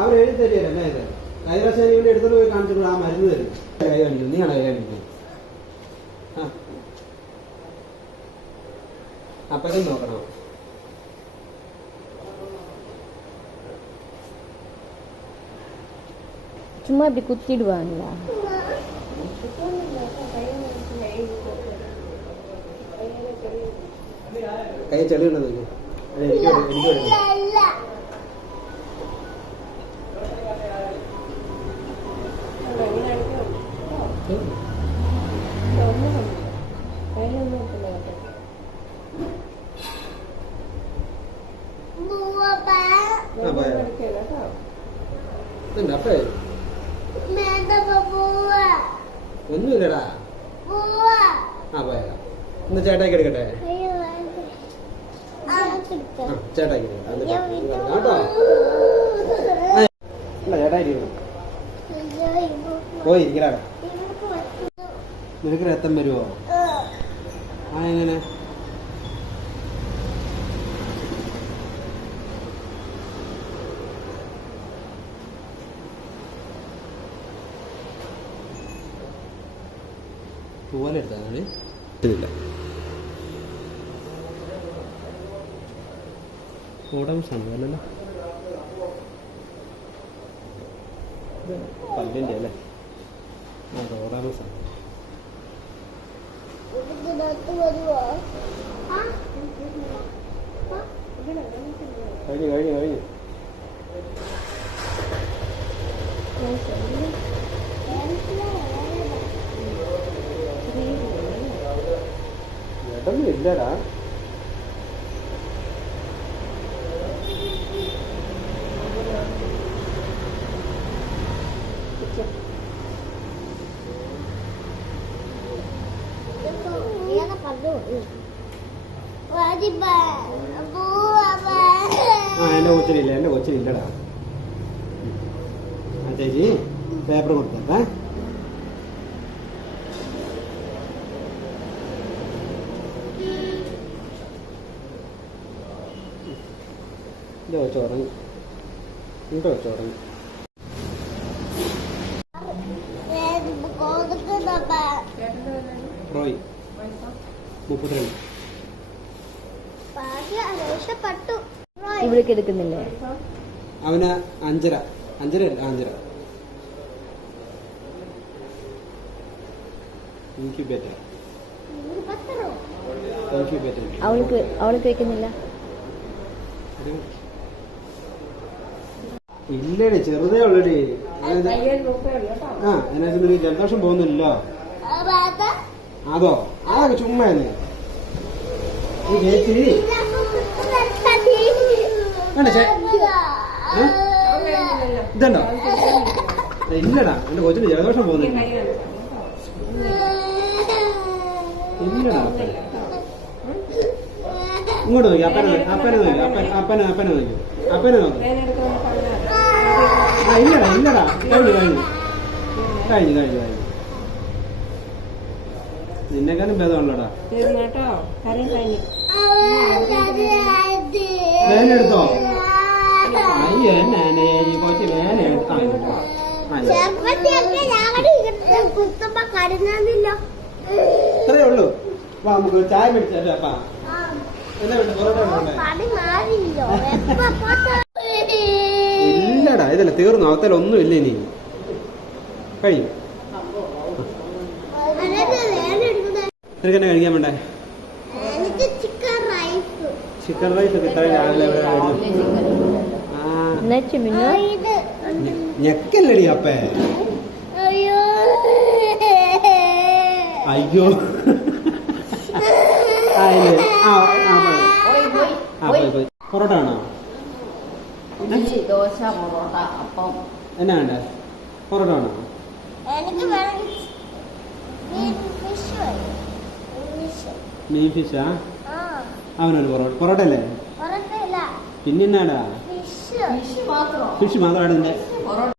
അവർ എഴുതി തരികയല്ലേ ഇത് കൈവശം ഇവിടെ എടുത്തോണ്ട് പോയി കാണിച്ചിട്ട് ആ മരുന്ന് തരും. കൈ കാണിക്കും, നീ കൈ കാണിക്കും. അപ്പനും നോക്കണം. ചുമ്മാ இப்படி കുത്തിടുവാണല്ലോ. കൈ ചെളിയുള്ളത് എനിക്ക് ഒന്നുമില്ലടാ. ആ പോയാലോ. ഇന്ന് ചേട്ടാക്കി എടുക്കട്ടെ. ചേട്ടാക്കി കേട്ടോ. ചേട്ടായി പോയി ഇരിക്കടാ. നിനക്ക് രക്തം വരുമോ? ആ എങ്ങനെ? തൂവലെടുത്താണ് ഇതില്ല. ഓടാമസാണോ അല്ലല്ലോ, പല്ലിൻ്റെ അല്ലേ? അത് ഓടാമസാണ്. കഴിഞ്ഞു കഴിഞ്ഞു കഴിഞ്ഞു. ഇടൊന്നും ഇല്ലടാ. എന്റെ കൊച്ചിലില്ല, എന്റെ കൊച്ചിലില്ലടാ. ആ ചേച്ചി പേപ്പർ കൊടുത്തേ. ഇത് വെച്ചോറങ്ങി, ഇത് വെച്ചോറങ്ങി. റോയ് 32. ഇവിടേക്ക് എടുക്കുന്നില്ലേ? അവന് 5.5 5.5 5.5 ഇൻക്യുബേറ്റർ. അവൾക്ക് വെക്കുന്നില്ല. ഇല്ലടി, ചെറുതേ ഉള്ളടി. ആ അതിനകത്ത് നിനക്ക് ജലദോഷം പോകുന്നില്ലല്ലോ. അതോ അതൊക്കെ ചുമ്മാല്ലേ ചേച്ചി? ഇതുണ്ടോ? ഇല്ലടാ, എന്റെ കൊച്ചിന് ജലദോഷം പോകുന്നില്ല. ഇല്ലടാ, ഇങ്ങോട്ട് നോക്കി. അപ്പനെ നോക്കി, അപ്പനെ നോക്കി, അപ്പനെ നോക്കി. ആ ഇല്ലടാ ഇല്ലടാ, കഴിഞ്ഞു കഴിഞ്ഞു കഴിഞ്ഞു കഴിഞ്ഞു കഴിഞ്ഞു. നിന്നെക്കാളും ഭേദമുള്ളടാ. വേനെടുത്തോ? അയ്യോ എന്നെ കൊച്ചു വേനെടുത്താ. ഇത്രയേ ഉള്ളൂ. വാ നമുക്ക് ചായ മേടിച്ചല്ലേ അപ്പാ. ഇല്ലടാ, ഇതല്ല തീർന്നു. അവത്തേലൊന്നും ഇല്ല ഇനി. കഴിഞ്ഞു. നിനക്ക് എന്നെ കഴിക്കാൻ വേണ്ടേ? ചിക്കൻ റൈസ് ഒക്കെ ഇത്രയും രാവിലെ ഞെക്കല്ലടി അപ്പേ. അയ്യോ പൊറോട്ട ആണോ? എന്നാ വേണ്ടേ? പൊറോട്ട ആണോ? മീൻ ഫിഷാ? അവനൊരു പൊറോട്ട അല്ലേ? പിന്നെന്നാടാ? ഫിഷ് മാത്രമാണ്.